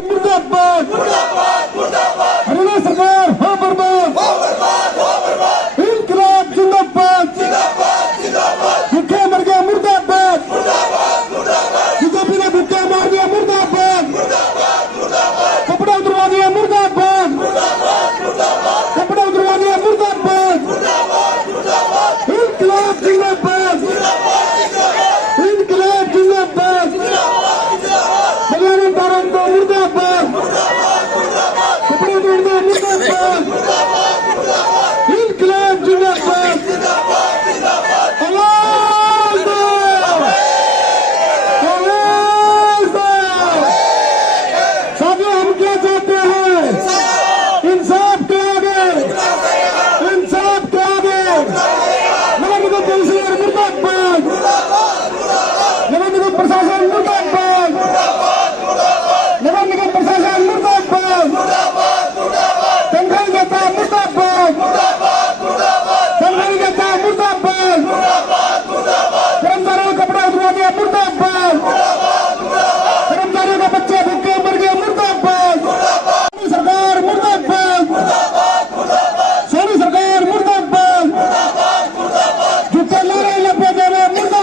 मुर्दाबाद हरियाणा सरकार हो बर्बाद इंकलाब जिंदाबाद भूखे मर गया मुर्दाबाद बीजेपी ने भूखे मार दिया मुर्दाबाद कपड़ा उतरवा दिया मुर्दाबाद कपड़ा उतरवा दिया मुर्दाबाद इंकलाब जिंदाबाद इंकलाब जिंदाबाद मुर्दाबाद कपड़े तोड़ना मुर्दाबाद इंकलाब जिंदाबाद साथियों हम क्या चाहते हैं? इंसाफ के आगे नगर निगम कौंसिलर मुर्दाबाद नगर निगम प्रशासन मुर्दाबाद नगर निगम प्रशासन मुर्दाबाद तनख्वाही देता मुर्दाबाद तनख्वाही देता मुर्दाबाद कर्मचारियों का कपड़ा उतरवा दिया मुर्दाबाद कर्मचारियों का बच्चे भूखे मर गए मुर्दाबाद सरकार मुर्दाबाद सोनी सरकार मुर्दाबाद झूठे नारे लपे दे रहे मुर्दाबाद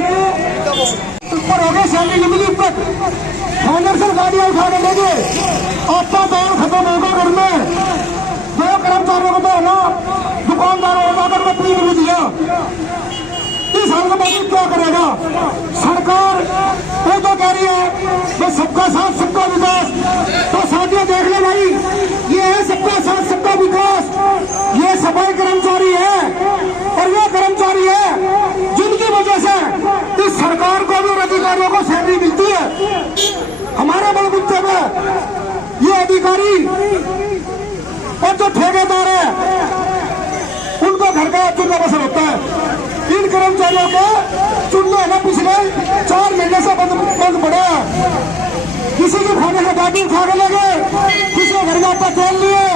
ले ऊपर हो गए सैलरी लिमिट ऊपर फाइनेंशियल गाड़ियां उठा के ले गए आपका दौर खत्म होगा घर में दो कर्मचारियों को तो ना दुकानदारों को अगर मैं पीट भी दिया इस हाल में क्या करेगा सरकार? वो तो कह रही है कि सबका साथ सबका विकास। तो साथियों देख ले भाई, ये है सबका साथ सबका विकास। ये सफाई कर्मचारी है और ये कर्मचारी है जिनकी वजह से इस सरकार को भी और अधिकारियों को सैलरी मिलती है। हमारे बलबूते में ये अधिकारी और जो ठेकेदार है उनको घर का चूल्हा बसर होता है। इन कर्मचारियों के चूल्हे ना पिछले 4 महीने से बंद पड़े हैं। किसी की खाने से गाड़ी उठा के ले गए, किसी घर जाता तेल लिए।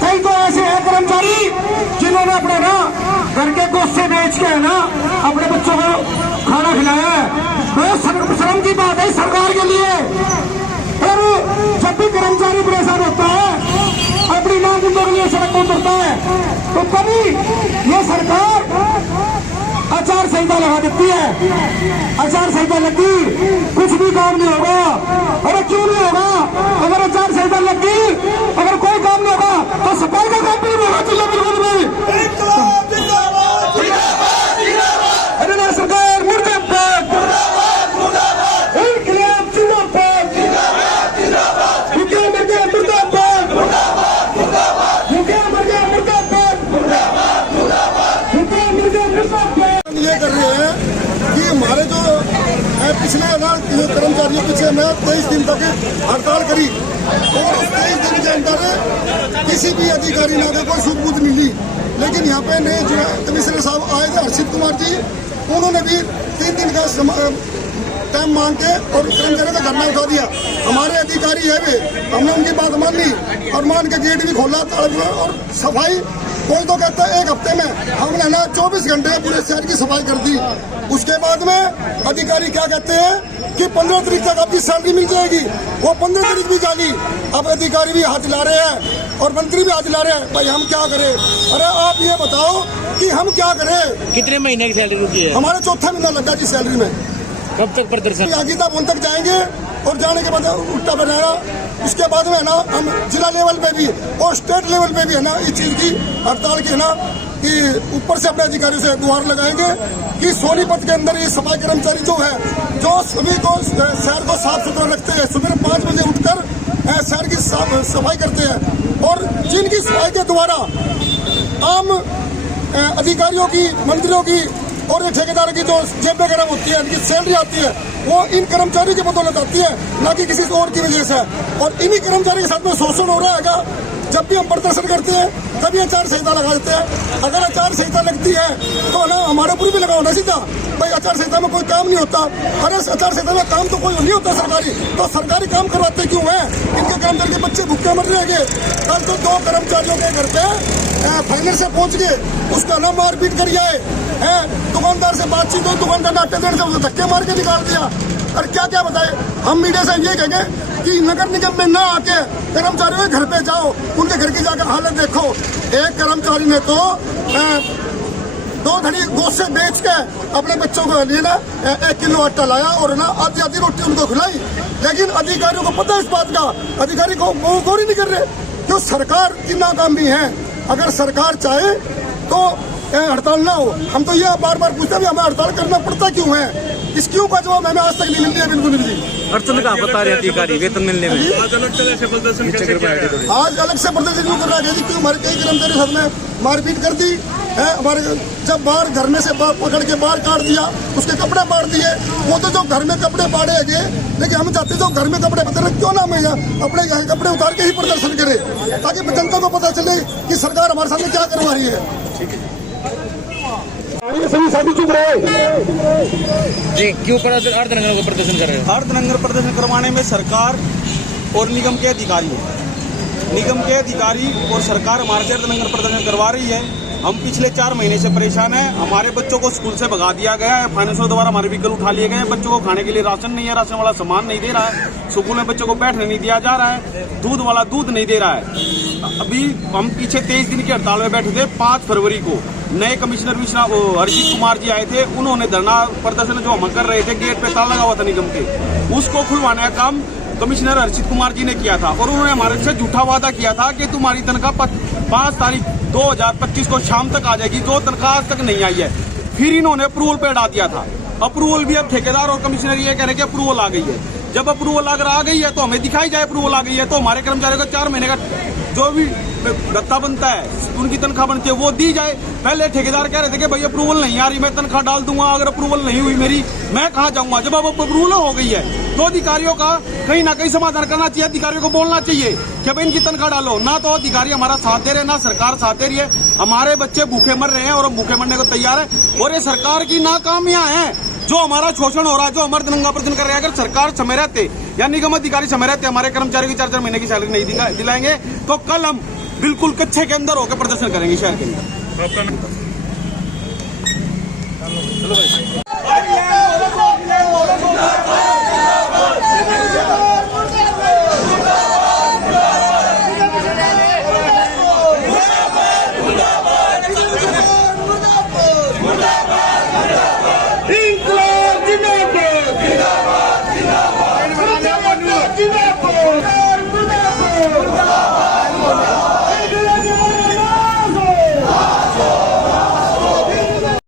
कई तो ऐसे हैं कर्मचारी जिन्होंने अपने ना घर के गोश्त बेच के है ना अपने बच्चों को खाना खिलाया है। बहुत शर्म की बात है सरकार के लिए। और जब भी कर्मचारी परेशान होता है अपनी मांग के लिए सड़क पर उतरता है तो कभी ये सरकार आचार संहिता लगा देती है। आचार संहिता लगी कुछ भी काम नहीं होगा। अरे क्यों नहीं होगा? अगर आचार संहिता लगी अगर कोई काम नहीं होगा तो सफाई का काम भी नहीं होगा। जिला बिल्कुल भी हरियाणा सरकार मुर्दाबाद इंकलाब जिंदाबाद भूखे मर गया मुर्दाबाद भूखे मर गया मुर्दाबाद पिछले ना कर्मचारियों पीछे मैं 23 दिन तक हड़ताल करी और उस 23 दिन के अंदर किसी भी अधिकारी ना कोई सबूत मिली। लेकिन यहाँ पे नए जो कमिश्नर साहब आए थे हर्षित कुमार जी, उन्होंने भी 3 दिन का टाइम मांग के और कर्मचारियों का धरना उठा दिया। हमारे अधिकारी है वे, हमने उनकी बात मान ली और मान के गेट भी खोला और सफाई। कोई तो कहता है 1 हफ्ते में हमने ना 24 घंटे में पूरे शहर की सफाई कर दी। उसके बाद में अधिकारी क्या कहते हैं कि 15 तारीख तक आपकी सैलरी मिल जाएगी। वो 15 तारीख भी जाली। अब अधिकारी भी हाथ हिला रहे हैं और मंत्री भी हाथ हिला रहे हैं, भाई हम क्या करें। अरे आप ये बताओ कि हम क्या करें। कितने महीने की सैलरी रुकी है? हमारा 4था महीना लगा जी सैलरी में। कब तक प्रदर्शन? आजीता भवन तक जाएंगे और जाने के बाद उल्टा बनाना। उसके बाद में है ना हम जिला लेवल पे भी और स्टेट लेवल पे भी है ना इस चीज की हड़ताल की है ना कि ऊपर से अपने अधिकारियों से गुहार लगाएंगे कि सोनीपत के अंदर ये सफाई कर्मचारी जो है, जो सभी को शहर को साफ सुथरा रखते हैं, सुबह 5 बजे उठकर शहर की सफाई करते हैं और जिनकी सफाई के द्वारा आम अधिकारियों की, मंत्रियों की और ये ठेकेदार की जो जेबें गर्म होती है, इनकी सैलरी आती है, वो इन कर्मचारियों की बदौलत आती है, ना कि किसी और की वजह से। और इन्हीं कर्मचारियों के साथ में शोषण हो रहा है। जब भी हम प्रदर्शन करते हैं तभी आचार संहिता लगा देते हैं। अगर आचार संहिता लगती है तो ना हमारे ऊपर भी लगाओ ना सीधा, भाई आचार संहिता में कोई काम नहीं होता। अरे आचार संहिता में काम तो कोई नहीं होता सरकारी, तो सरकारी काम करवाते क्यों है? इनके कर्मचारी के बच्चे भूखे मर रहेंगे। कल तो 2 कर्मचारियों के घर पे फाइनल से पहुंच गए, उसका ना मारपीट करिए है, दुकानदार से बातचीत हुई, दुकानदार ने 8 डेढ़ से धक्के मार के निकाल दिया। और क्या क्या बताए, हम मीडिया से ये कहेंगे कि नगर निगम में ना आके कर्मचारियों के घर पे जाओ, उनके घर की जाकर हालत देखो। एक कर्मचारी ने तो 2 धड़ी गोश्त से बेच के अपने बच्चों के लिए ना 1 किलो आटा लाया और ना आधी रोटी उनको खिलाई। लेकिन अधिकारियों को पता है इस बात का, अधिकारी को गौर ही नहीं कर रहे। जो सरकार की नाकामी है, अगर सरकार चाहे तो हड़ताल ना हो। हम तो ये बार बार पूछते हैं हमें हड़ताल करना पड़ता क्यों है? इस क्यों का जवाब हमें आज तक नहीं मिल रहा है, बिल्कुल भी। अड़चन कहाँ बता रहे अधिकारी वेतन मिलने में? आज अलग से प्रदर्शन क्यों कर रहा है? क्यों हमारे कई कर्मचारी साथ में मारपीट कर दी है। हमारे जब बाहर घर में से पकड़ के बाहर काट दिया, उसके कपड़े फाड़ दिए। वो तो जो घर में कपड़े फाड़े गए, लेकिन हम चाहते जो घर में कपड़े बदले क्यों ना मैं अपने कपड़े उतार के ही प्रदर्शन करे, ताकि जनता को पता चले कि सरकार हमारे सामने क्या करवा रही है। सभी चुप रहे जी, क्यों अर्धनगर को प्रदर्शन कर रहे हो? अर्धनगर प्रदर्शन करवाने में सरकार और निगम के अधिकारी है। निगम के अधिकारी और सरकार हमारे से अर्धनगर प्रदर्शन करवा रही है। हम पिछले 4 महीने से परेशान हैं। हमारे बच्चों को स्कूल से भगा दिया गया है, फाइनेंसर द्वारा हमारे व्हीकल उठा लिए गए हैं। बच्चों को खाने के लिए राशन नहीं है, राशन वाला सामान नहीं दे रहा है, स्कूल में बच्चों को बैठने नहीं दिया जा रहा है, दूध वाला दूध नहीं दे रहा है। अभी हम पीछे 23 दिन की हड़ताल में बैठे थे। 5 फरवरी को नए कमिश्नर हर्षित कुमार जी आए थे, उन्होंने धरना प्रदर्शन जो हम कर रहे थे, गेट पे ताला लगा हुआ था निगम के, उसको खुलवाने का काम कमिश्नर हर्षित कुमार जी ने किया था। और उन्होंने हमारे से झूठा वादा किया था कि तुम्हारी तनख्वाह 5 तारीख 2025 को शाम तक आ जाएगी, जो तनख्वाह आज तक नहीं आई है। फिर इन्होंने अप्रूवल पे हटा दिया था। अप्रूवल भी अब ठेकेदार और कमिश्नर ये कह रहे हैं कि अप्रूवल आ गई है। जब अप्रूवल अगर आ गई है तो हमें दिखाई जाए अप्रूवल आ गई है, तो हमारे कर्मचारियों को 4 महीने का जो भी भत्ता बनता है, उनकी तनख्वाह बनती है, वो दी जाए। पहले ठेकेदार कह रहे थे कि भाई अप्रूवल नहीं आ रही, मैं तनख्वाह डाल दूंगा, अगर अप्रूवल नहीं हुई मेरी मैं कहाँ जाऊंगा। जब अब अप्रूवल हो गई है तो अधिकारियों का कहीं ना कहीं समाधान करना चाहिए। अधिकारियों को बोलना चाहिए कि भाई इनकी तनख्वाह डालो। ना तो अधिकारी हमारा साथ दे रहे, ना सरकार साथ दे रही है। हमारे बच्चे भूखे मर रहे हैं और हम भूखे मरने को तैयार है। और ये सरकार की नाकामियां हैं, जो हमारा शोषण हो रहा है, जो हमारे दंगा प्रदर्शन कर रहे हैं। अगर सरकार समय रहते या निगम अधिकारी समय रहते हमारे कर्मचारियों की 4-4 महीने की सैलरी नहीं दिलाएंगे, तो कल हम बिल्कुल कच्चे के अंदर होकर प्रदर्शन करेंगे शहर के अंदर। चलो भाई।